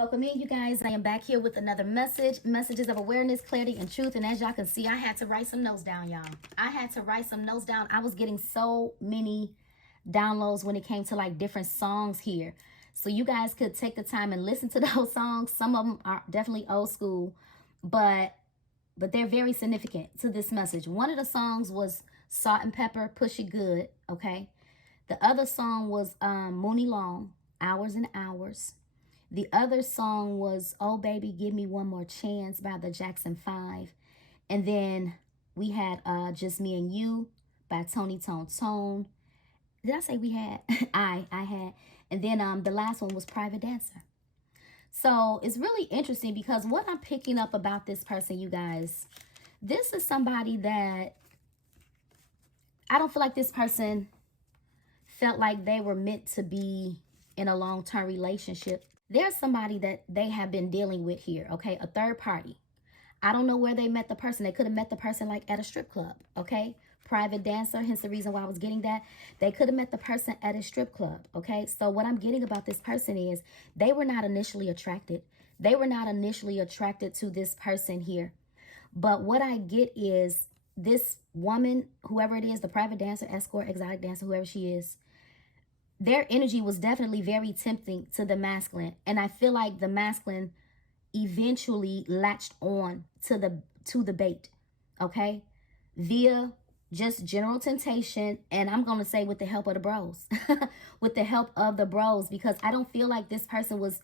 Welcome in, you guys. I am back here with another messages of awareness, clarity, and truth. And as y'all can see, I had to write some notes down, y'all. I had to write some notes down. I was getting so many downloads when it came to like different songs here. So you guys could take the time and listen to those songs. Some of them are definitely old school, but they're very significant to this message. One of the songs was Salt and Pepper, Push It Good, okay? The other song was Mooney Long, Hours and Hours. The other song was Oh Baby Give Me One More Chance by the Jackson 5. And then we had Just Me and You by Tony Tone Tone. Did I say we had? I had. And then the last one was Private Dancer. So it's really interesting because what I'm picking up about this person, you guys, this is somebody that I don't feel like this person felt like they were meant to be in a long-term relationship. There's somebody that they have been dealing with here, okay? A third party. I don't know where they met the person. They could have met the person like at a strip club, okay? Private dancer, hence the reason why I was getting that. They could have met the person at a strip club, okay? So what I'm getting about this person is they were not initially attracted. They were not initially attracted to this person here. But what I get is this woman, whoever it is, the private dancer, escort, exotic dancer, whoever she is, their energy was definitely very tempting to the masculine. And I feel like the masculine eventually latched on to the bait, okay? Via just general temptation, and I'm going to say with the help of the bros. With the help of the bros, because I don't feel like this person was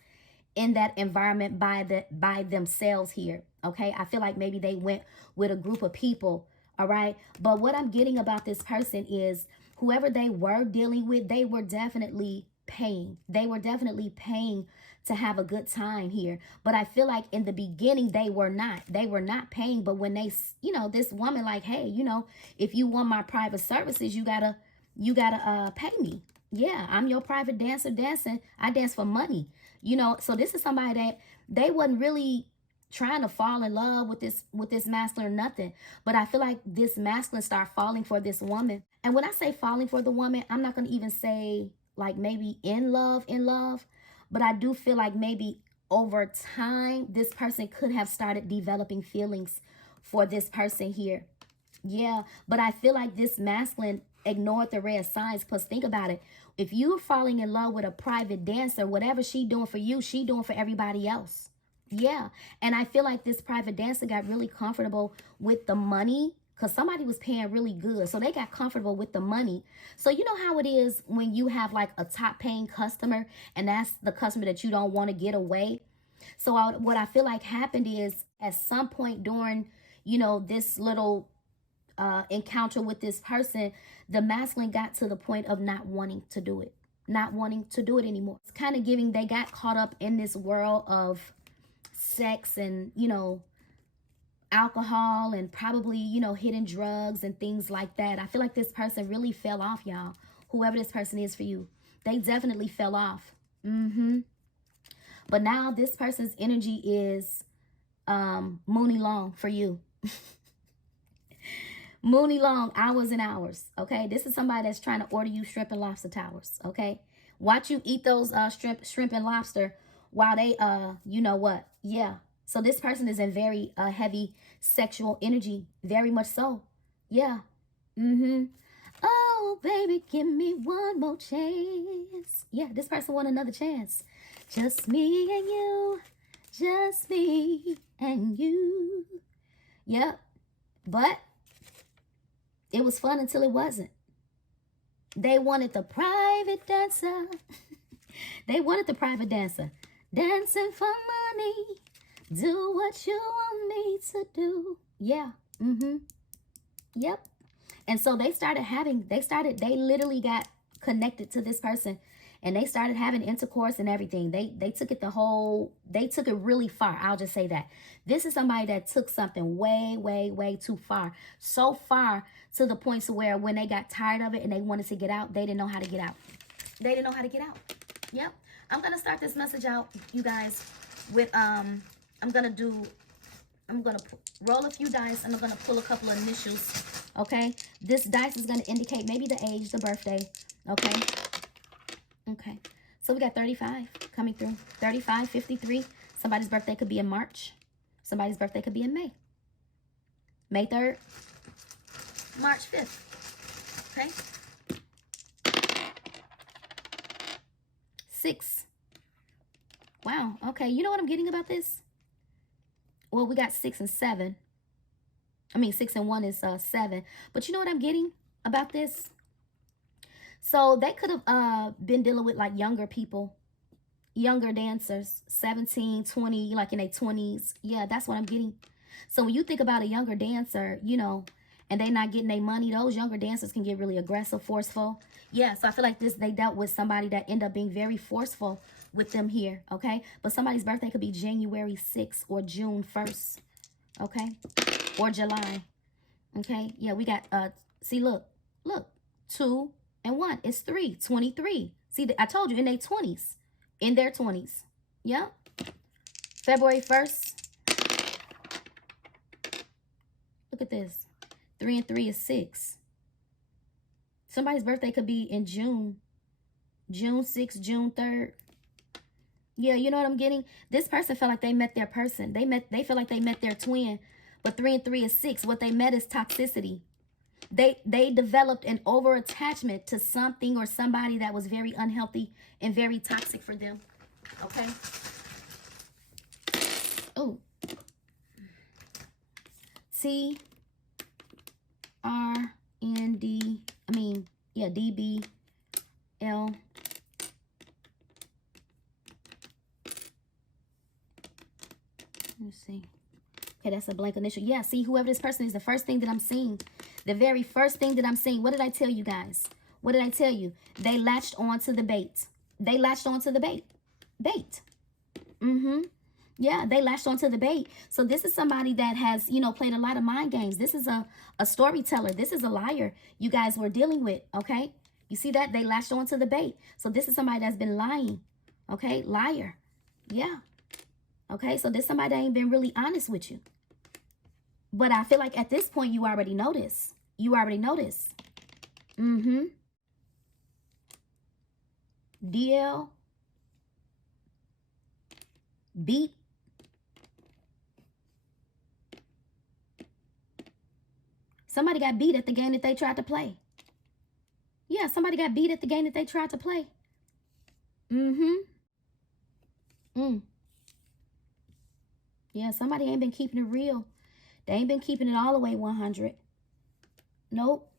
in that environment by themselves here, okay? I feel like maybe they went with a group of people, all right? But what I'm getting about this person is whoever they were dealing with, they were definitely paying. They were definitely paying to have a good time here. But I feel like in the beginning, they were not. They were not paying. But when they, you know, this woman like, hey, you know, if you want my private services, you gotta pay me. Yeah, I'm your private dancer dancing. I dance for money. You know, so this is somebody that they wasn't really trying to fall in love with this masculine or nothing. But I feel like this masculine started falling for this woman. And when I say falling for the woman, I'm not going to even say like maybe in love, but I do feel like maybe over time, this person could have started developing feelings for this person here. Yeah, but I feel like this masculine ignored the red signs. Plus, think about it. If you're falling in love with a private dancer, whatever she doing for you, she doing for everybody else. Yeah, and I feel like this private dancer got really comfortable with the money because somebody was paying really good. So they got comfortable with the money. So you know how it is when you have like a top paying customer and that's the customer that you don't want to get away. So what I feel like happened is at some point during, you know, this little encounter with this person, the masculine got to the point of not wanting to do it. Not wanting to do it anymore. It's kind of giving, they got caught up in this world of sex and, you know, alcohol and probably, you know, hidden drugs and things like that. I feel like this person really fell off, y'all. Whoever this person is for you, they definitely fell off. But now this person's energy is Mooney Long for you. Mooney Long, hours and hours, okay? This is somebody that's trying to order you shrimp and lobster towers, okay? Watch you eat those shrimp and lobster while they, you know what? Yeah. So this person is in very heavy sexual energy, very much so. Yeah. Oh, baby, give me one more chance. Yeah, this person want another chance. Just me and you. Just me and you. Yep. But it was fun until it wasn't. They wanted the private dancer. They wanted the private dancer. Dancing for money. Do what you want me to do. Yeah. Yep. And so they literally got connected to this person and they started having intercourse and everything. They took it they took it really far. I'll just say that. This is somebody that took something way, way, way too far. So far to the point to where when they got tired of it and they wanted to get out, they didn't know how to get out. They didn't know how to get out. Yep. I'm going to start this message out, you guys, with, I'm going to roll a few dice and I'm going to pull a couple of initials, okay? This dice is going to indicate maybe the age, the birthday, okay? Okay. So we got 35 coming through. 35, 53. Somebody's birthday could be in March. Somebody's birthday could be in May. May 3rd. March 5th. Okay. 6. Wow. Okay. You know what I'm getting about this? Well, we got 6 and 7. I mean, 6 and 1 is 7. But you know what I'm getting about this? So they could have been dealing with like younger people, younger dancers, 17, 20, like in their 20s. Yeah, that's what I'm getting. So when you think about a younger dancer, you know, and they not getting their money, those younger dancers can get really aggressive, forceful. Yeah, so I feel like they dealt with somebody that ended up being very forceful with them here, okay? But somebody's birthday could be January 6th or June 1st, okay? Or July, okay? Yeah, we got, see, look, 2 and 1, it's 3, 23. See, I told you, in their 20s, in their 20s, yeah? February 1st, look at this, 3 and 3 is 6. Somebody's birthday could be in June 6th, June 3rd. Yeah, you know what I'm getting? This person felt like they met their person. They feel like they met their twin. But 3 and 3 is 6. What they met is toxicity. They developed an over-attachment to something or somebody that was very unhealthy and very toxic for them. Okay? Oh. DBL. Let's see. Okay, that's a blank initial. Yeah, see, whoever this person is, the first thing that I'm seeing, the very first thing that I'm seeing, what did I tell you guys? What did I tell you? They latched onto the bait. They latched onto the bait. Yeah, they latched onto the bait. So this is somebody that has, you know, played a lot of mind games. This is a storyteller. This is a liar you guys were dealing with, okay? You see that? They latched onto the bait. So this is somebody that's been lying, okay? Liar. Yeah. Okay, so this somebody that ain't been really honest with you. But I feel like at this point, you already know this. You already know this. DL. Beat. Somebody got beat at the game that they tried to play. Yeah, somebody got beat at the game that they tried to play. Yeah, somebody ain't been keeping it real. They ain't been keeping it all the way 100. Nope.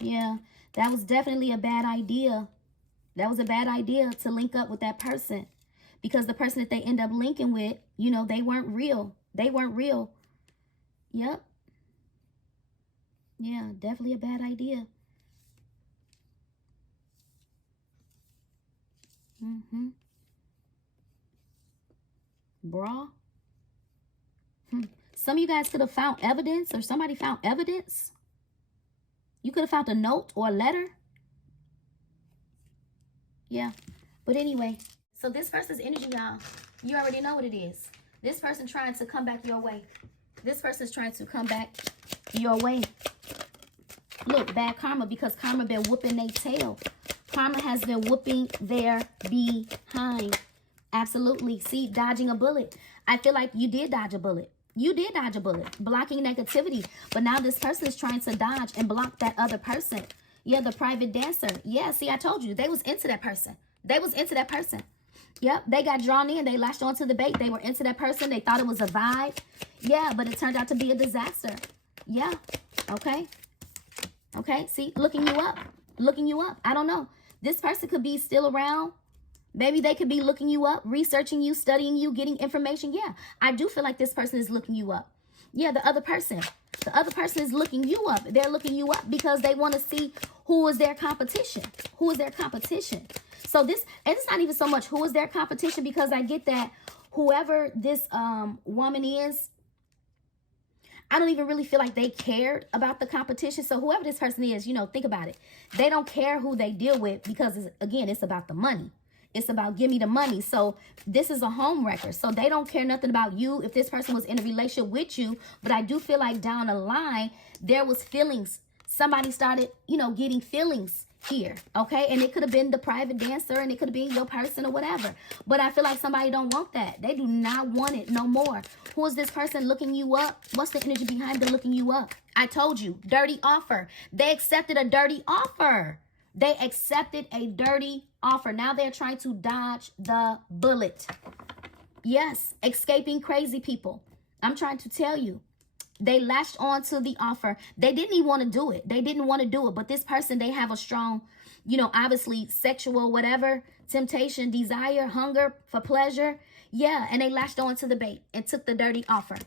Yeah, that was definitely a bad idea. That was a bad idea to link up with that person. Because the person that they end up linking with, you know, they weren't real. They weren't real. Yep. Yeah, definitely a bad idea. Bra. Some of you guys could have found evidence, or somebody found evidence. You could have found a note or a letter. Yeah. But anyway, so this person's energy, y'all, you already know what it is. This person trying to come back your way. This person's trying to come back your way. Look, bad karma, because karma been whooping their tail. Karma has been whooping their behind. Absolutely. See, dodging a bullet. I feel like you did dodge a bullet. You did dodge a bullet. Blocking negativity. But now this person is trying to dodge and block that other person. Yeah, the private dancer. Yeah, see, I told you. They was into that person. They was into that person. Yep, they got drawn in. They latched onto the bait. They were into that person. They thought it was a vibe. Yeah, but it turned out to be a disaster. Yeah, okay. Okay, see, looking you up. Looking you up. I don't know. This person could be still around. Maybe they could be looking you up, researching you, studying you, getting information. Yeah, I do feel like this person is looking you up. Yeah, the other person. The other person is looking you up. They're looking you up because they want to see who is their competition. Who is their competition? So this, and it's not even so much who is their competition, because I get that whoever this woman is, I don't even really feel like they cared about the competition. So whoever this person is, you know, think about it. They don't care who they deal with because, again, it's about the money. It's about give me the money. So this is a home wrecker. So they don't care nothing about you if this person was in a relationship with you. But I do feel like down the line, there was feelings. Somebody started, you know, getting feelings here, okay? And it could have been the private dancer, and it could have been your person or whatever. But I feel like somebody don't want that. They do not want it no more. Who is this person looking you up? What's the energy behind them looking you up? I told you, dirty offer. They accepted a dirty offer. They accepted a dirty offer. Now they're trying to dodge the bullet. Yes, escaping crazy people. I'm trying to tell you. They latched on to the offer. They didn't even want to do it. They didn't want to do it. But this person, they have a strong, you know, obviously sexual, whatever, temptation, desire, hunger for pleasure. Yeah. And they latched on to the bait and took the dirty offer.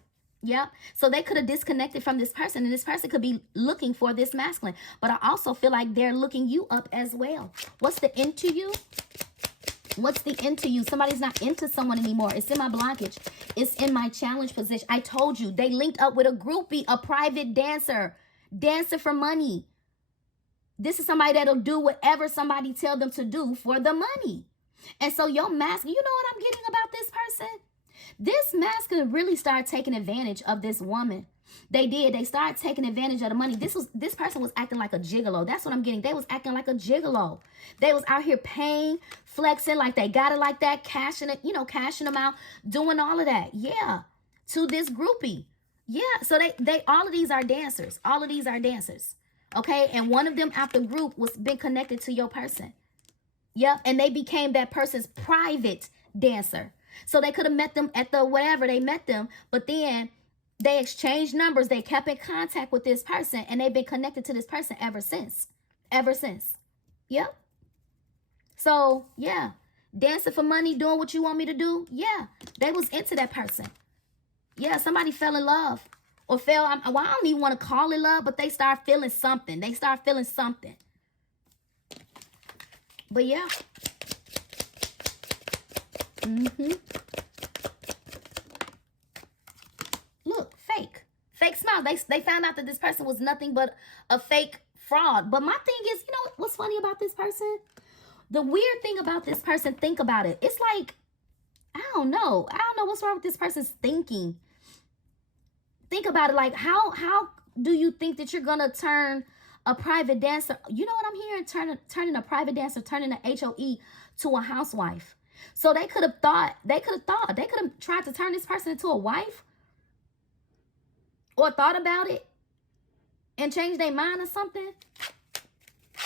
Yeah. So they could have disconnected from this person, and this person could be looking for this masculine. But I also feel like they're looking you up as well. What's the into you? What's the into you? Somebody's not into someone anymore. It's in my blockage. It's in my challenge position. I told you, they linked up with a groupie, a private dancer. Dancer for money. This is somebody that'll do whatever somebody tell them to do for the money. And so your masculine, you know what I'm getting about this person? This masculine really started taking advantage of this woman. They did. They started taking advantage of the money. This person was acting like a gigolo. That's what I'm getting. They was acting like a gigolo. They was out here paying, flexing like they got it like that, cashing it, you know, cashing them out, doing all of that. Yeah. To this groupie. Yeah. So they all of these are dancers. All of these are dancers. Okay. And one of them out the group was been connected to your person. Yep. And they became that person's private dancer. So they could have met them at the whatever they met them, but then they exchanged numbers. They kept in contact with this person, and they've been connected to this person ever since. Ever since. Yep. So, yeah. Dancing for money, doing what you want me to do. Yeah. They was into that person. Yeah, somebody fell in love. Or fell, well, I don't even want to call it love, but they start feeling something. They start feeling something. But, yeah. Look, fake. Fake smile. They found out that this person was nothing but a fake fraud. But my thing is, you know what's funny about this person? The weird thing about this person, think about it. It's like, I don't know. I don't know what's wrong with this person's thinking. Think about it. Like, how do you think that you're going to turn a private dancer? You know what I'm hearing? Turning a private dancer, turning an HOE to a housewife. So they could have tried to turn this person into a wife, or thought about it and changed their mind or something.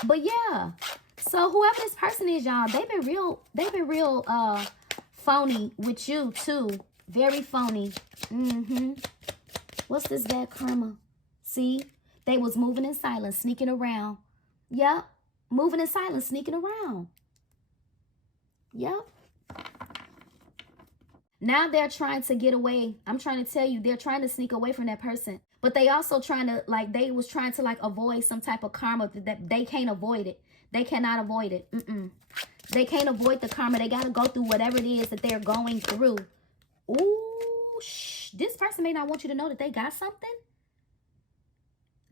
But yeah, so whoever this person is, y'all, they've been real phony with you too. Very phony. What's this bad karma? See, they was moving in silence, sneaking around. Yep, moving in silence, sneaking around. Yep. Now they're trying to get away. I'm trying to tell you, they're trying to sneak away from that person. But they also trying to, like, they was trying to, like, avoid some type of karma that they can't avoid it. They cannot avoid it. They can't avoid the karma. They got to go through whatever it is that they're going through. Ooh, shh. This person may not want you to know that they got something.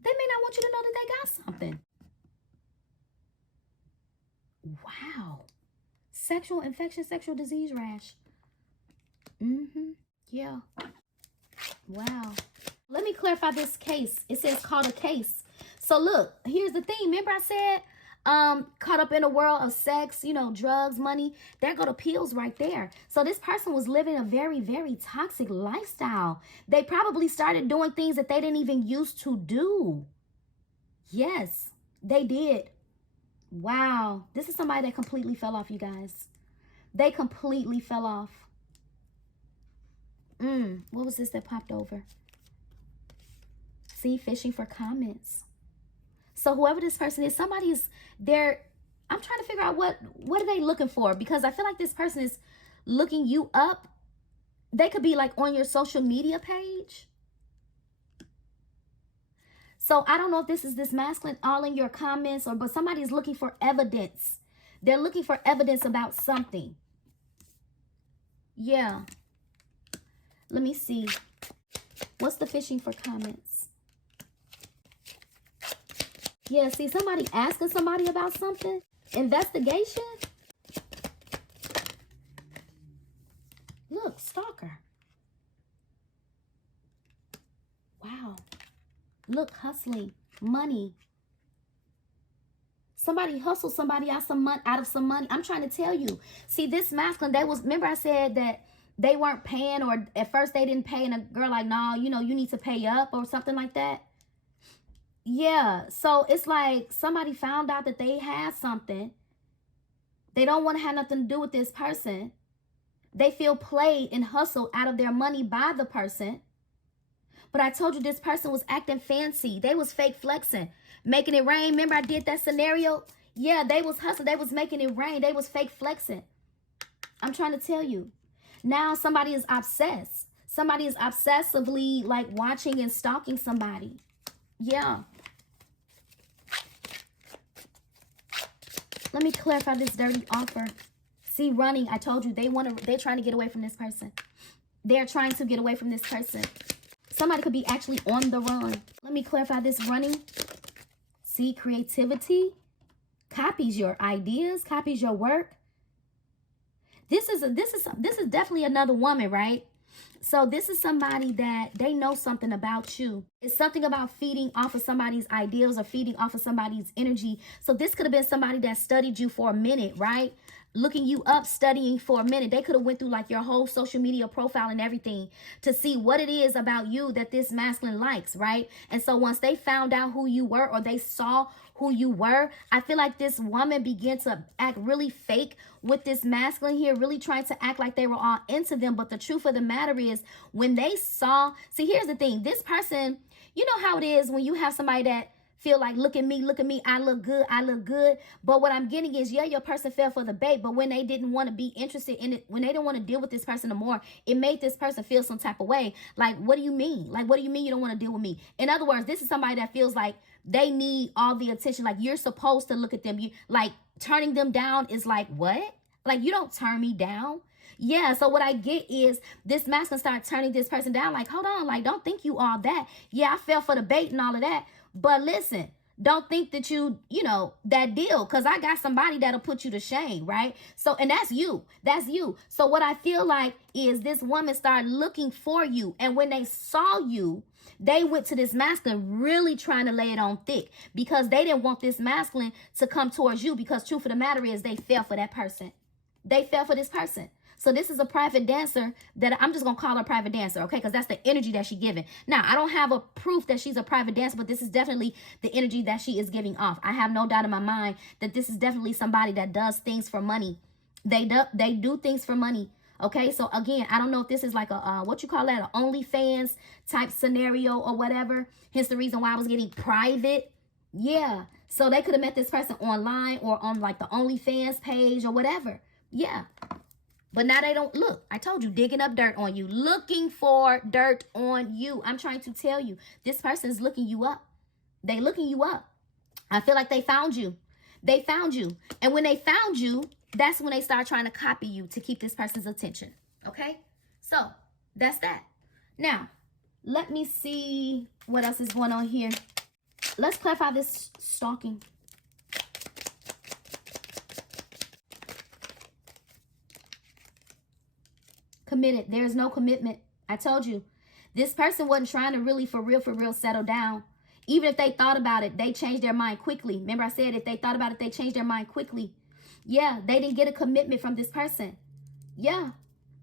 They may not want you to know that they got something. Wow. Sexual infection, sexual disease rash. Yeah. Wow. Let me clarify this case. It says caught a case. So look, here's the thing. Remember I said caught up in a world of sex, you know, drugs, money. There go the pills right there. So this person was living a very, very toxic lifestyle. They probably started doing things that they didn't even used to do. Yes, they did. Wow. This is somebody that completely fell off, you guys. They completely fell off. What was this that popped over? See, fishing for comments. So whoever this person is, somebody's there. I'm trying to figure out what are they looking for? Because I feel like this person is looking you up. They could be like on your social media page. So I don't know if this is this masculine all in your comments, but somebody's looking for evidence. They're looking for evidence about something. Yeah. Let me see. What's the fishing for comments? Yeah, see, somebody asking somebody about something. Investigation. Look, stalker. Wow. Look, hustling. Money. Somebody hustled somebody out of some money. I'm trying to tell you. See, this masculine, remember I said that they weren't paying, or at first they didn't pay, and a girl like, no, you need to pay up or something like that. Yeah, so it's like somebody found out that they had something. They don't want to have nothing to do with this person. They feel played and hustled out of their money by the person. But I told you this person was acting fancy. They was fake flexing, making it rain. Remember I did that scenario? Yeah, they was hustling. They was making it rain. They was fake flexing. I'm trying to tell you. Now somebody is obsessed. Somebody is obsessively like watching and stalking somebody. Yeah. Let me clarify this dirty offer. See, running. I told you they're trying to get away from this person. They're trying to get away from this person. Somebody could be actually on the run. Let me clarify this running. See, creativity copies your ideas, copies your work. This is definitely another woman, right? So this is somebody that they know something about you. It's something about feeding off of somebody's ideals or feeding off of somebody's energy. So this could have been somebody that studied you for a minute, right? Looking you up, studying for a minute. They could have went through like your whole social media profile and everything to see what it is about you that this masculine likes, right? And so once they found out who you were, or they saw who you were, I feel like this woman began to act really fake with this masculine here, really trying to act like they were all into them. But the truth of the matter is, when they saw, see, here's the thing, this person, you know how it is when you have somebody that feel like, look at me, I look good. But what I'm getting is, yeah, your person fell for the bait, but when they didn't want to be interested in it, when they didn't want to deal with this person no more, it made this person feel some type of way. Like, what do you mean? Like, what do you mean you don't want to deal with me? In other words, this is somebody that feels like they need all the attention. Like, you're supposed to look at them. You like turning them down is like, what? Like, you don't turn me down. Yeah, so what I get is this masculine start turning this person down. Like, hold on, like, don't think you all that. Yeah, I fell for the bait and all of that. But listen, don't think that you know, that deal, because I got somebody that'll put you to shame, right? So, and that's you. That's you. So what I feel like is this woman started looking for you. And when they saw you, they went to this masculine really trying to lay it on thick, because they didn't want this masculine to come towards you, because truth of the matter is they fell for that person. They fell for this person. So this is a private dancer that I'm just going to call her private dancer, okay? Because that's the energy that she's giving. Now, I don't have a proof that she's a private dancer, but this is definitely the energy that she is giving off. I have no doubt in my mind that this is definitely somebody that does things for money. They do things for money, okay? So again, I don't know if this is like a, what you call that, an OnlyFans type scenario or whatever. Hence the reason why I was getting private. Yeah. So they could have met this person online or on like the OnlyFans page or whatever. Yeah. But now they don't look. I told you, digging up dirt on you, looking for dirt on you. I'm trying to tell you, this person is looking you up. They looking you up. I feel like they found you. They found you. And when they found you, that's when they start trying to copy you to keep this person's attention. Okay? So that's that. Now, let me see what else is going on here. Let's clarify this stalking. Committed. There's no commitment. I told you, this person wasn't trying to really for real settle down. Even if they thought about it, they changed their mind quickly. Remember I said if they thought about it, they changed their mind quickly. Yeah, they didn't get a commitment from this person. Yeah.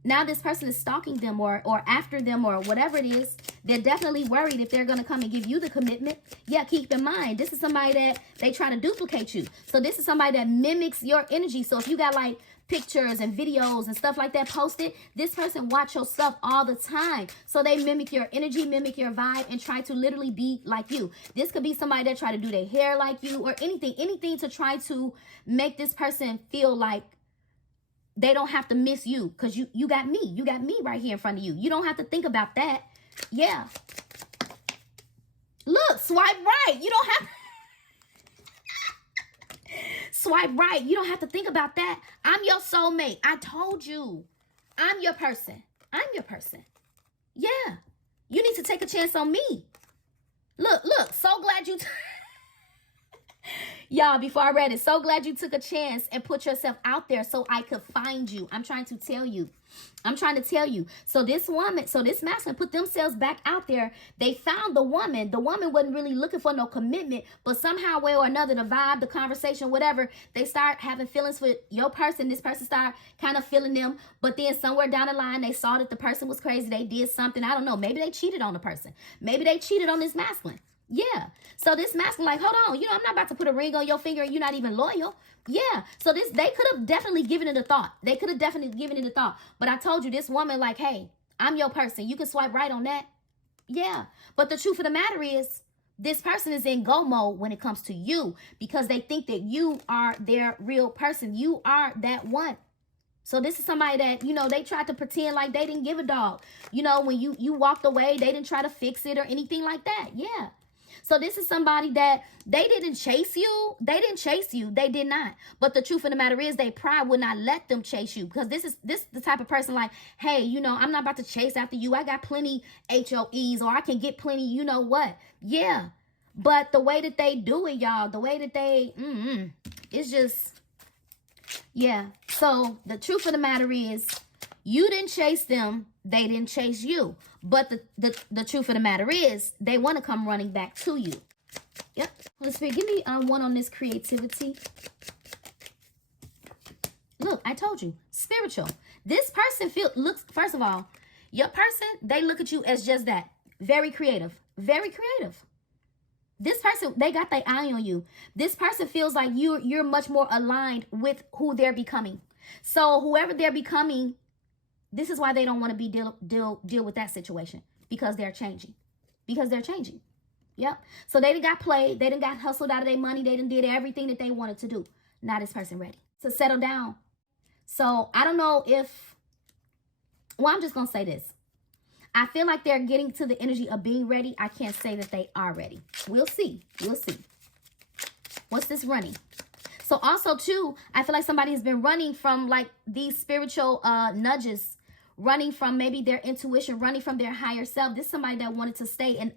Now this person is stalking them or after them or whatever it is. They're definitely worried if they're going to come and give you the commitment. Yeah, keep in mind, this is somebody that they try to duplicate you. So this is somebody that mimics your energy. So if you got like pictures and videos and stuff like that posted, this person watch your stuff all the time. So they mimic your energy, mimic your vibe, and try to literally be like you. This could be somebody that try to do their hair like you or anything to try to make this person feel like they don't have to miss you, because you got me. You got me right here in front of you. You don't have to think about that. Yeah. Look, swipe right. You don't have swipe right. You don't have to think about that. I'm your soulmate. I told you. I'm your person. I'm your person. Yeah. You need to take a chance on me. Look. So glad you... Y'all, before I read it, so glad you took a chance and put yourself out there so I could find you. I'm trying to tell you. So this woman, so this masculine put themselves back out there. They found the woman. The woman wasn't really looking for no commitment, but somehow, way or another, the vibe, the conversation, whatever, they start having feelings for your person. This person start kind of feeling them. But then somewhere down the line, they saw that the person was crazy. They did something. I don't know. Maybe they cheated on the person. Maybe they cheated on this masculine. Yeah. So this masculine, like, hold on, I'm not about to put a ring on your finger and you're not even loyal. Yeah. So they could have definitely given it a thought. But I told you, this woman, like, hey, I'm your person. You can swipe right on that. Yeah. But the truth of the matter is, this person is in go mode when it comes to you because they think that you are their real person. You are that one. So this is somebody that, they tried to pretend like they didn't give a dog. When you walked away, they didn't try to fix it or anything like that. Yeah. So this is somebody that they didn't chase you. They did not. But the truth of the matter is, their pride would not let them chase you, because this the type of person like, hey, I'm not about to chase after you. I got plenty HOEs, or I can get plenty, what? Yeah. But the way that they do it, y'all, the way that they, it's just, yeah. So the truth of the matter is, you didn't chase them. They didn't chase you. But the truth of the matter is, they want to come running back to you. Yep. Holy Spirit, give me one on this creativity. Look, I told you, spiritual. This person looks, first of all, your person, they look at you as just that. Very creative. Very creative. This person, they got their eye on you. This person feels like you're much more aligned with who they're becoming. So whoever they're becoming, this is why they don't want to be deal with that situation, because they're changing. Yep. So they done got played. They done got hustled out of their money. They done did everything that they wanted to do. Now this person ready to settle down. So I don't know if, well, I'm just going to say this. I feel like they're getting to the energy of being ready. I can't say that they are ready. We'll see. What's this running? So also too, I feel like somebody has been running from like these spiritual nudges, running from maybe their intuition, running from their higher self. This is somebody that wanted to stay in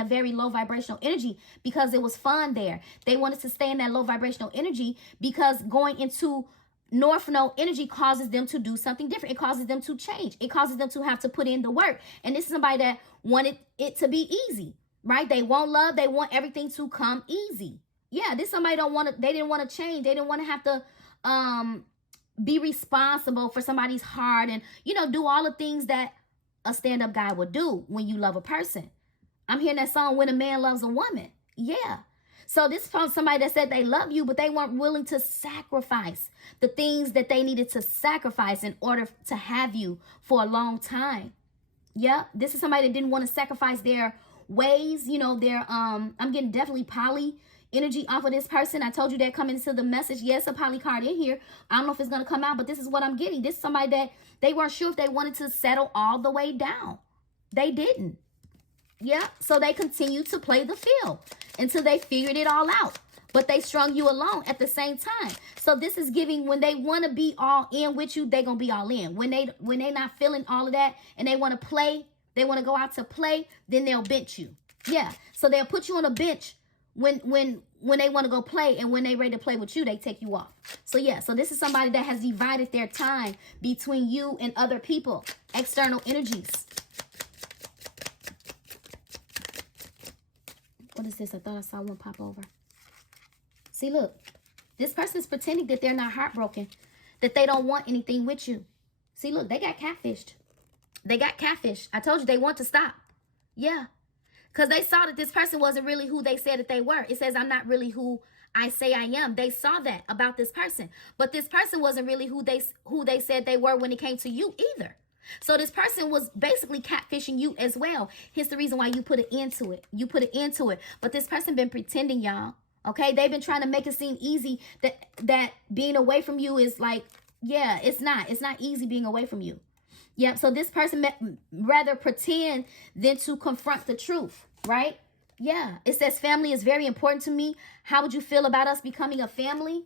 a very low vibrational energy because it was fun there. They wanted to stay in that low vibrational energy because going into North Node energy causes them to do something different. It causes them to change. It causes them to have to put in the work. And this is somebody that wanted it to be easy, right? They want love. They want everything to come easy. Yeah, this somebody they didn't want to change. They didn't want to have to be responsible for somebody's heart and, do all the things that a stand-up guy would do when you love a person. I'm hearing that song, When a Man Loves a Woman. Yeah. So this is from somebody that said they love you, but they weren't willing to sacrifice the things that they needed to sacrifice in order to have you for a long time. Yeah. This is somebody that didn't want to sacrifice their ways, their, I'm getting definitely poly energy off of this person. I told you that coming into the message. Yes, a poly card in here. I don't know if it's going to come out, but this is what I'm getting. This is somebody that they weren't sure if they wanted to settle all the way down. They didn't. Yeah. So they continued to play the field until they figured it all out. But they strung you along at the same time. So this is giving, when they want to be all in with you, they're going to be all in. When they not feeling all of that and they want to play, they want to go out to play, then they'll bench you. Yeah. So they'll put you on a bench when they want to go play, and when they ready to play with you, they take you off. So yeah, so this is somebody that has divided their time between you and other people, external energies. What is this? I thought I saw one pop over. See, look, this person is pretending that they're not heartbroken, that they don't want anything with you. See, look, they got catfished. I told you they want to stop. Yeah. Because they saw that this person wasn't really who they said that they were. It says, I'm not really who I say I am. They saw that about this person. But this person wasn't really who they said they were when it came to you either. So this person was basically catfishing you as well. Here's the reason why you put an end to it. But this person been pretending, y'all. Okay? They've been trying to make it seem easy that being away from you is like, yeah, it's not. It's not easy being away from you. Yep. So this person rather pretend than to confront the truth, right? Yeah. It says family is very important to me. How would you feel about us becoming a family?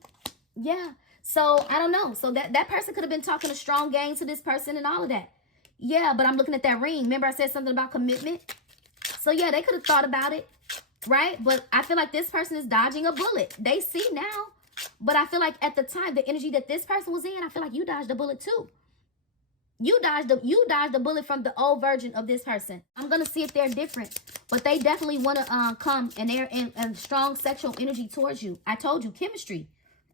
Yeah. So I don't know. So that person could have been talking a strong game to this person and all of that. Yeah. But I'm looking at that ring. Remember I said something about commitment? So yeah, they could have thought about it. right? But I feel like this person is dodging a bullet. They see now, but I feel like at the time, the energy that this person was in, I feel like you dodged a bullet too. You dodged the bullet from the old version of this person. I'm gonna see if they're different, but they definitely want to come, and they're in strong sexual energy towards you. I told you, chemistry.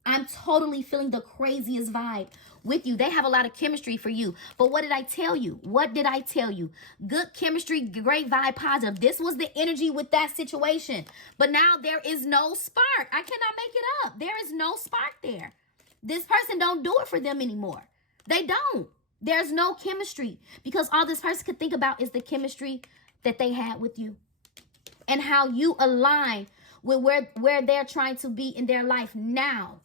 I'm totally feeling the craziest vibe with you. They have a lot of chemistry for you. But what did I tell you? What did I tell you? Good chemistry, great vibe, positive. This was the energy with that situation. But now there is no spark. I cannot make it up. There is no spark there. This person don't do it for them anymore. They don't. There's no chemistry, because all this person could think about is the chemistry that they had with you and how you align with where they're trying to be in their life now.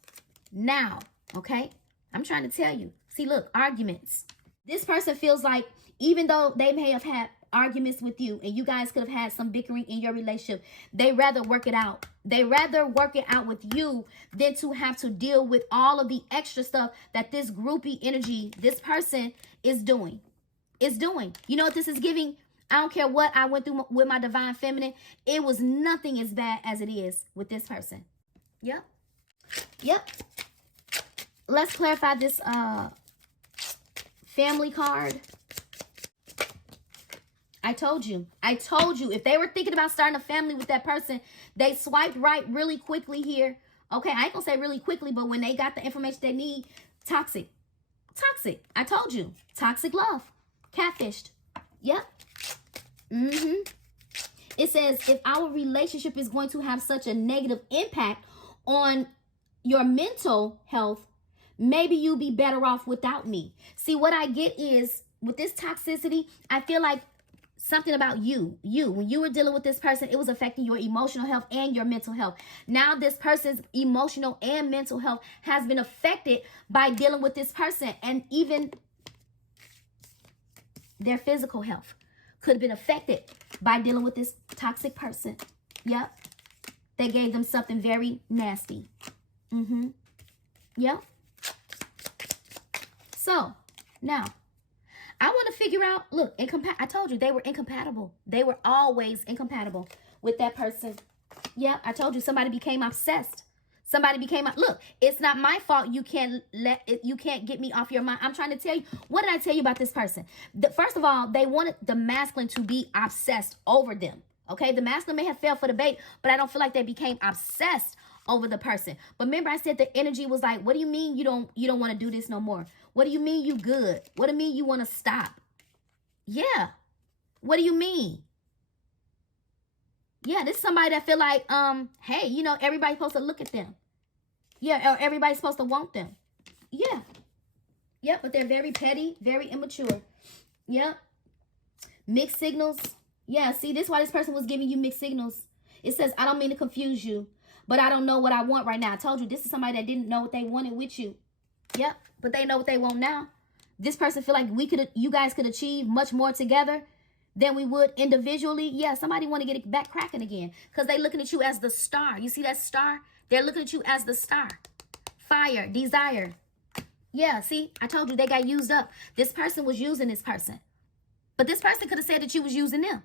Now, okay? I'm trying to tell you. See, look, arguments. This person feels like even though they may have had arguments with you and you guys could have had some bickering in your relationship, they rather work it out. They rather work it out with you than to have to deal with all of the extra stuff that this groupie energy, this person is doing. It's doing. You know what this is giving? I don't care what I went through with my divine feminine. It was nothing as bad as it is with this person. Yep. Yep. Let's clarify this family card. I told you. If they were thinking about starting a family with that person, they swiped right really quickly here. Okay, I ain't gonna say really quickly, but when they got the information they need, toxic. Toxic. I told you. Toxic love. Catfished. Yep. It says, if our relationship is going to have such a negative impact on your mental health, maybe you'll be better off without me. See, what I get is, with this toxicity, I feel like something about you, when you were dealing with this person, it was affecting your emotional health and your mental health. Now this person's emotional and mental health has been affected by dealing with this person, and even their physical health could have been affected by dealing with this toxic person. Yep. They gave them something very nasty. Yep. So, now, I want to figure out, look, I told you they were incompatible. They were always incompatible with that person. Yeah, I told you somebody became obsessed. Somebody became, look, it's not my fault you can't get me off your mind. I'm trying to tell you, what did I tell you about this person? First of all, they wanted the masculine to be obsessed over them. Okay, the masculine may have fell for the bait, but I don't feel like they became obsessed over the person. But remember, I said the energy was like, what do you mean you don't want to do this no more? What do you mean you good? What do you mean you want to stop? Yeah. What do you mean? Yeah, this is somebody that feel like, hey, you know, everybody's supposed to look at them. Yeah, or everybody's supposed to want them. Yeah. Yep, but they're very petty, very immature. Yep. Mixed signals. Yeah, see, this is why this person was giving you mixed signals. It says, I don't mean to confuse you, but I don't know what I want right now. I told you, this is somebody that didn't know what they wanted with you. Yep, but they know what they want now. This person feel like you guys could achieve much more together than we would individually. Yeah, somebody want to get it back cracking again because they looking at you as the star. You see that star? They're looking at you as the star. Fire, desire. Yeah, see, I told you they got used up. This person was using this person. But this person could have said that you was using them.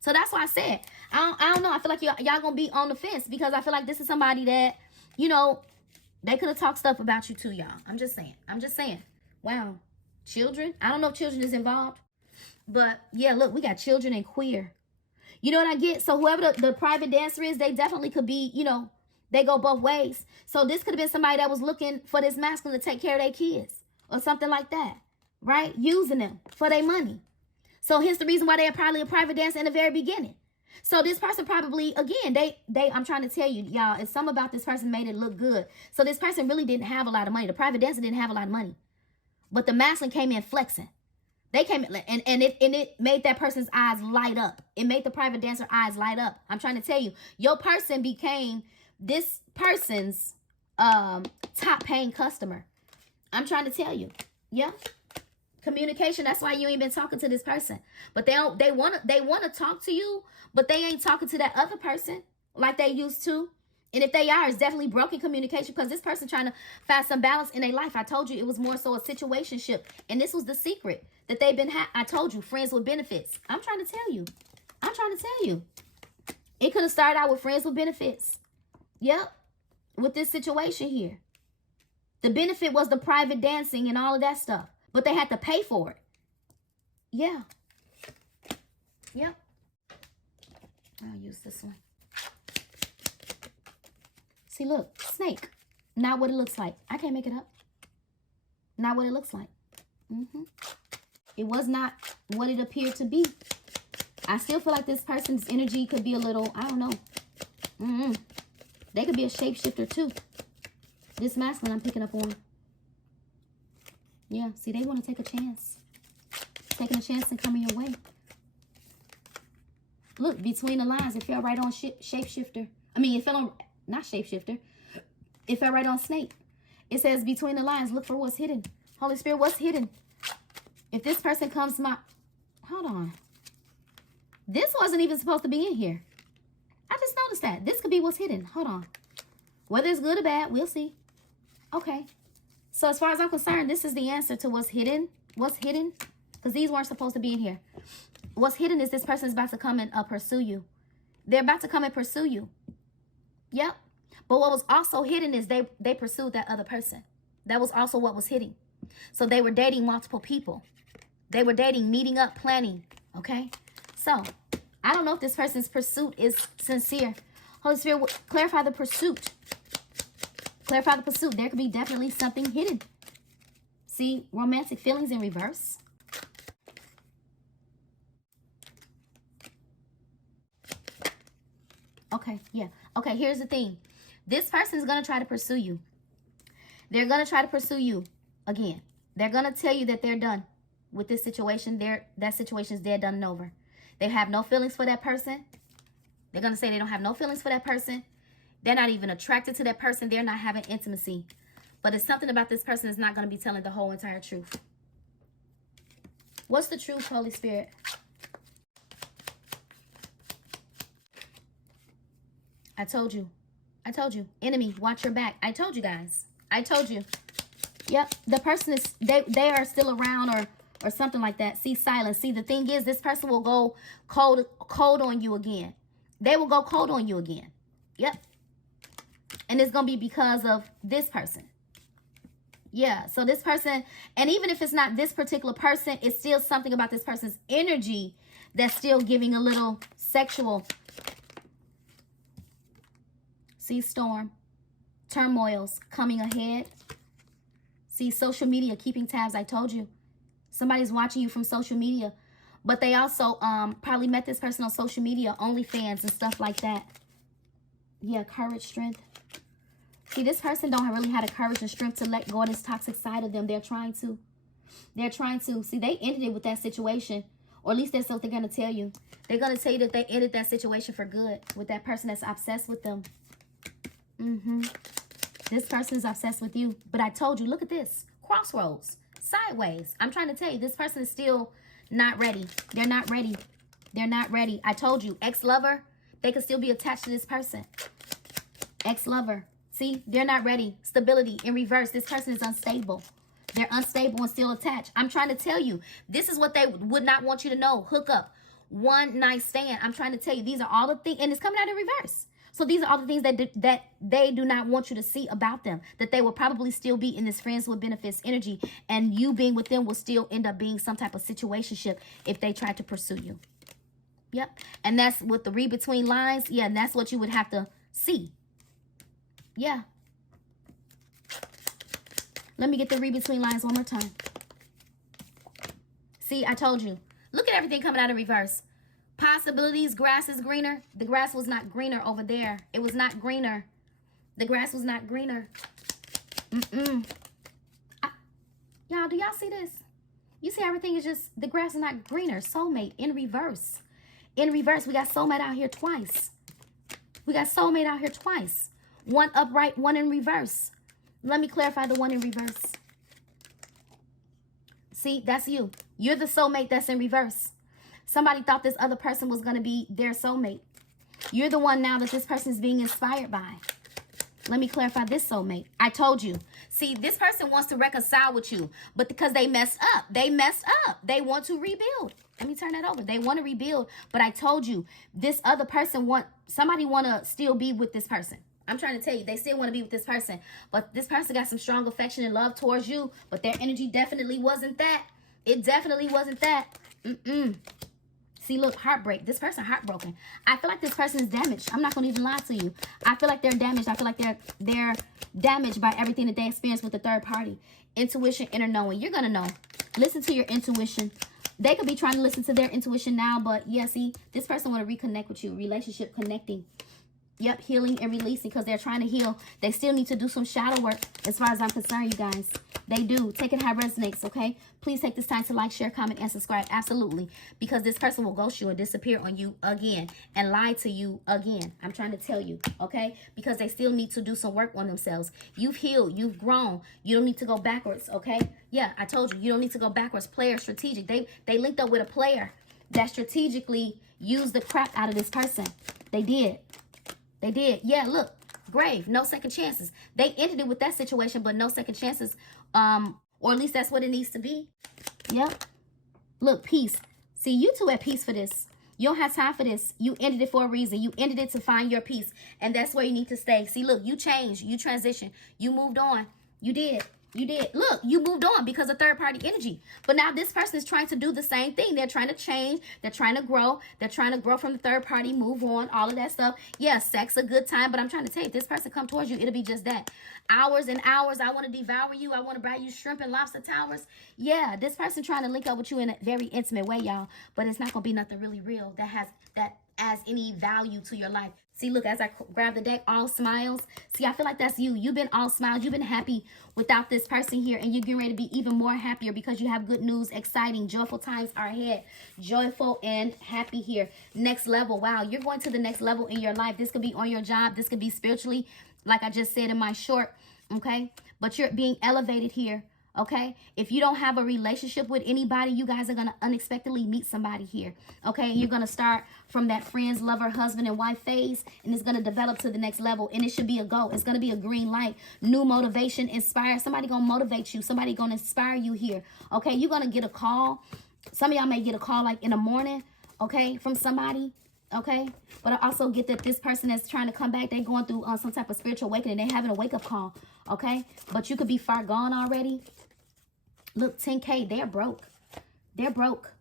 So that's why I said, I don't know. I feel like y'all going to be on the fence because I feel like this is somebody that, you know, they could have talked stuff about you too, y'all. I'm just saying. Wow. Children? I don't know if children is involved. But, yeah, look, we got children and queer. You know what I get? So whoever the private dancer is, they definitely could be, you know, they go both ways. So this could have been somebody that was looking for this masculine to take care of their kids or something like that, right? Using them for their money. So here's the reason why they're probably a private dancer in the very beginning. So this person probably, again, I'm trying to tell you, y'all, it's something about this person made it look good. So this person really didn't have a lot of money. The private dancer didn't have a lot of money. But the masculine came in flexing. They came in, and it made that person's eyes light up. It made the private dancer eyes light up. I'm trying to tell you, your person became this person's top paying customer. I'm trying to tell you. Yeah. Communication, that's why you ain't been talking to this person. But they want to talk to you, but they ain't talking to that other person like they used to. And if they are, it's definitely broken communication because this person trying to find some balance in their life. I told you it was more so a situationship. And this was the secret that they've been I told you, friends with benefits. I'm trying to tell you. It could have started out with friends with benefits. Yep. With this situation here. The benefit was the private dancing and all of that stuff. But they had to pay for it. Yeah. Yep. I'll use this one. See, look. Snake. Not what it looks like. I can't make it up. Not what it looks like. It was not what it appeared to be. I still feel like this person's energy could be a little, I don't know. They could be a shapeshifter too. This masculine I'm picking up on. Yeah, see, they want to take a chance. Taking a chance and coming your way. Look, between the lines, it fell right on shapeshifter. I mean, it fell on, not shapeshifter. It fell right on snake. It says between the lines, look for what's hidden. Holy Spirit, what's hidden? If this person comes to my... Hold on. This wasn't even supposed to be in here. I just noticed that. This could be what's hidden. Hold on. Whether it's good or bad, we'll see. Okay. So as far as I'm concerned, this is the answer to what's hidden. What's hidden? Because these weren't supposed to be in here. What's hidden is this person is about to come and pursue you. They're about to come and pursue you. Yep. But what was also hidden is they pursued that other person. That was also what was hidden. So they were dating multiple people. They were dating, meeting up, planning. Okay. So I don't know if this person's pursuit is sincere. Holy Spirit, clarify the pursuit. Clarify the pursuit. There could be definitely something hidden. See, romantic feelings in reverse. Okay, yeah. Okay, here's the thing. This person is going to try to pursue you. They're going to try to pursue you again. They're going to tell you that they're done with this situation. That situation is dead, done, and over. They have no feelings for that person. They're going to say they don't have no feelings for that person. They're not even attracted to that person. They're not having intimacy. But it's something about this person that's not going to be telling the whole entire truth. What's the truth, Holy Spirit? I told you. I told you. Enemy, watch your back. I told you guys. I told you. Yep. The person is, they are still around or something like that. See, silence. See, the thing is, this person will go cold on you again. They will go cold on you again. Yep. And it's going to be because of this person. Yeah. So this person, and even if it's not this particular person, it's still something about this person's energy that's still giving a little sexual. See, storm, turmoils coming ahead. See, social media, keeping tabs. I told you. Somebody's watching you from social media. But they also probably met this person on social media, OnlyFans and stuff like that. Yeah, courage, strength. See, this person don't really have the courage and strength to let go of this toxic side of them. They're trying to. They're trying to. See, they ended it with that situation. Or at least that's what they're going to tell you. They're going to tell you that they ended that situation for good with that person that's obsessed with them. This person is obsessed with you. But I told you, look at this. Crossroads. Sideways. I'm trying to tell you, this person is still not ready. They're not ready. They're not ready. I told you, ex-lover, they could still be attached to this person. Ex-lover. See, they're not ready. Stability in reverse. This person is unstable. They're unstable and still attached. I'm trying to tell you, this is what they would not want you to know. Hook up. One night stand. I'm trying to tell you, these are all the things, and it's coming out in reverse. So these are all the things that they do not want you to see about them. That they will probably still be in this friends with benefits energy. And you being with them will still end up being some type of situationship if they try to pursue you. Yep. And that's with the read between lines. Yeah, and that's what you would have to see. Yeah. Let me get the read between lines one more time. See, I told you. Look at everything coming out in reverse. Possibilities, grass is greener. The grass was not greener over there. It was not greener. The grass was not greener. Y'all, do y'all see this? You see everything is just, the grass is not greener. Soulmate in reverse. In reverse, we got soulmate out here twice. We got soulmate out here twice. One upright, one in reverse. Let me clarify the one in reverse. See, that's you. You're the soulmate that's in reverse. Somebody thought this other person was going to be their soulmate. You're the one now that this person is being inspired by. Let me clarify this soulmate. I told you. See, this person wants to reconcile with you, but because they messed up. They messed up. They want to rebuild. Let me turn that over. They want to rebuild, but I told you, this other person somebody want to still be with this person. I'm trying to tell you, they still want to be with this person, but this person got some strong affection and love towards you, but their energy definitely wasn't that. It definitely wasn't that. See, look, heartbreak. This person heartbroken. I feel like this person is damaged. I'm not going to even lie to you. I feel like they're damaged. I feel like they're damaged by everything that they experienced with the third party. Intuition, inner knowing. You're going to know. Listen to your intuition. They could be trying to listen to their intuition now, but yeah, see, this person want to reconnect with you. Relationship connecting. Yep, healing and releasing because they're trying to heal. They still need to do some shadow work as far as I'm concerned, you guys. They do. Take it how it resonates, okay? Please take this time to like, share, comment, and subscribe. Absolutely. Because this person will ghost you and disappear on you again and lie to you again. I'm trying to tell you, okay? Because they still need to do some work on themselves. You've healed. You've grown. You don't need to go backwards, okay? Yeah, I told you. You don't need to go backwards. Player strategic. They linked up with a player that strategically used the crap out of this person. They did. They did. Yeah, look. Grave. No second chances. They ended it with that situation, but no second chances. Or at least that's what it needs to be. Yep. Look, peace. See, you two at peace for this. You don't have time for this. You ended it for a reason. You ended it to find your peace. And that's where you need to stay. See, look, you changed. You transitioned. You moved on. You did. You did. Look, you moved on because of third-party energy. But now this person is trying to do the same thing. They're trying to change. They're trying to grow. They're trying to grow from the third party, move on, all of that stuff. Yeah, sex a good time. But I'm trying to tell you, if this person come towards you, it'll be just that. Hours and hours. I want to devour you. I want to buy you shrimp and lobster towers. Yeah, this person trying to link up with you in a very intimate way, y'all. But it's not going to be nothing really real that adds any value to your life. See, look, as I grab the deck, all smiles. See, I feel like that's you. You've been all smiles. You've been happy without this person here. And you're getting ready to be even more happier because you have good news, exciting, joyful times are ahead. Joyful and happy here. Next level. Wow, you're going to the next level in your life. This could be on your job. This could be spiritually, like I just said in my short, okay? But you're being elevated here. Okay, if you don't have a relationship with anybody, you guys are going to unexpectedly meet somebody here. Okay, you're going to start from that friends, lover, husband, and wife phase, and it's going to develop to the next level, and it should be a go. It's going to be a green light, new motivation, inspire. Somebody going to motivate you. Somebody going to inspire you here. Okay, you're going to get a call. Some of y'all may get a call like in the morning, okay, from somebody. Okay, but I also get that this person that's trying to come back, they're going through some type of spiritual awakening. They're having a wake-up call. Okay, but you could be far gone already. Look, 10K, they're broke. They're broke.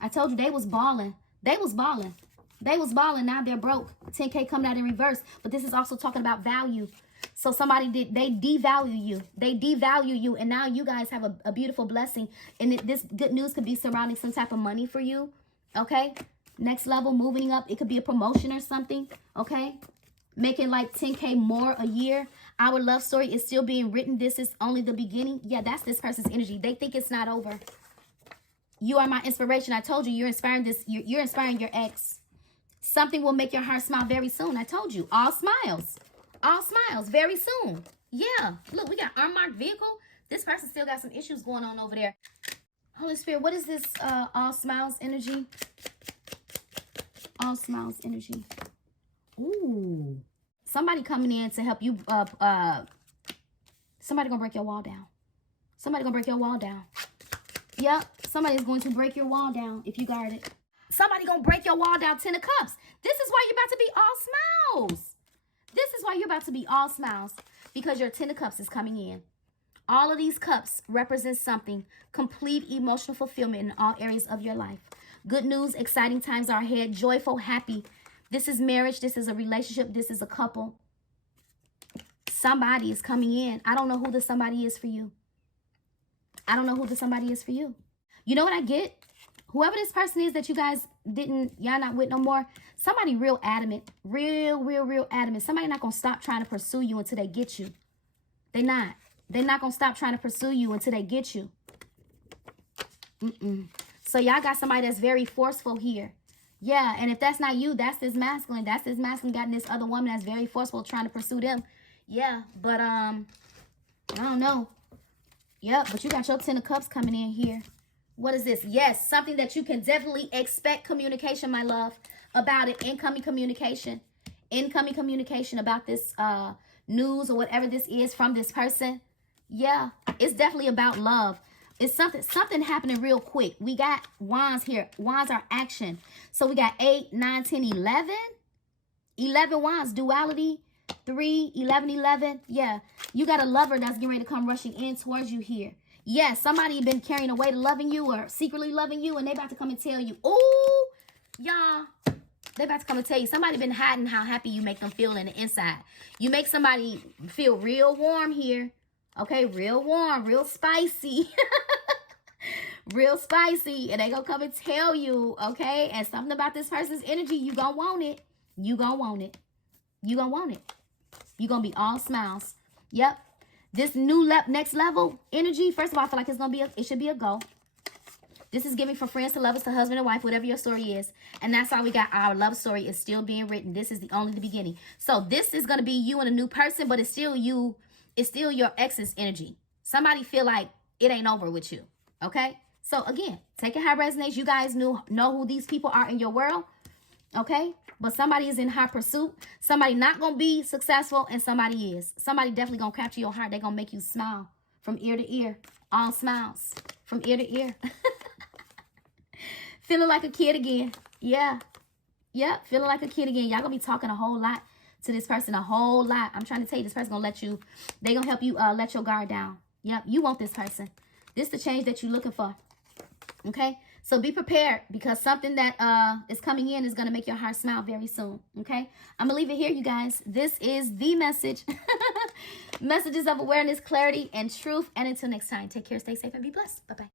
I told you they was balling. They was balling. They was balling. Now they're broke. 10K coming out in reverse. But this is also talking about value. So they devalue you. They devalue you. And now you guys have a beautiful blessing. And this good news could be surrounding some type of money for you. Okay. Next level, moving up. It could be a promotion or something. Okay. Making like 10K more a year. Our love story is still being written. This is only the beginning. Yeah, that's this person's energy. They think it's not over. You are my inspiration. I told you, you're inspiring this. You're inspiring your ex. Something will make your heart smile very soon. I told you, all smiles. All smiles very soon. Yeah, look, we got unmarked vehicle. This person still got some issues going on over there. Holy Spirit, what is this all smiles energy? All smiles energy. Ooh. Somebody coming in to help you. Somebody gonna break your wall down. Somebody gonna break your wall down. Yep. Somebody is going to break your wall down if you guard it. Somebody gonna break your wall down. 10 of Cups. This is why you're about to be all smiles. This is why you're about to be all smiles. Because your 10 of Cups is coming in. All of these cups represent something. Complete emotional fulfillment in all areas of your life. Good news, exciting times are ahead. Joyful, happy. This is marriage. This is a relationship. This is a couple. Somebody is coming in. I don't know who the somebody is for you. I don't know who the somebody is for you. You know what I get? Whoever this person is that you guys y'all not with no more, somebody real adamant. Real adamant. Somebody not going to stop trying to pursue you until they get you. They're not. They're not going to stop trying to pursue you until they get you. So y'all got somebody that's very forceful here. Yeah, and if that's not you, that's this masculine. That's this masculine got this other woman that's very forceful trying to pursue them. Yeah, but I don't know. Yep, but you got your 10 of Cups coming in here. What is this? Yes, something that you can definitely expect communication, my love, about it. Incoming communication. Incoming communication about this news or whatever this is from this person. Yeah, it's definitely about love. It's something happening real quick. We got wands here. Wands are action. So we got 8, 9, 10, 11. 11 wands, duality. 3, 11, 11. Yeah, you got a lover that's getting ready to come rushing in towards you here. Yeah, somebody been carrying away to loving you or secretly loving you, and they about to come and tell you, oh, y'all, they about to come and tell you. Somebody been hiding how happy you make them feel in the inside. You make somebody feel real warm here. Okay, real warm, real spicy. Real spicy. And they gonna come and tell you, okay? And something about this person's energy, you gonna want it. You gonna want it. You gonna want it. You gonna be all smiles. Yep. This new next level energy, first of all, I feel like it should be a go. This is giving from friends to lovers to husband and wife, whatever your story is. And that's why we got our love story is still being written. This is only the beginning. So this is going to be you and a new person, but it's still you. It's still your ex's energy. Somebody feel like it ain't over with you. Okay? So again, take it how it resonates. You guys know who these people are in your world. Okay? But somebody is in high pursuit. Somebody not going to be successful, and somebody is. Somebody definitely going to capture your heart. They're going to make you smile from ear to ear. All smiles from ear to ear. Feeling like a kid again. Yeah. Yep. Feeling like a kid again. Y'all going to be talking a whole lot to this person. A whole lot. I'm trying to tell you, this person going to let you. They going to help you let your guard down. Yep. You want this person. This is the change that you're looking for. Okay? So be prepared, because something that is coming in is going to make your heart smile very soon. Okay? I'm going to leave it here, you guys. This is the message. Messages of awareness, clarity, and truth. And until next time, take care, stay safe, and be blessed. Bye-bye.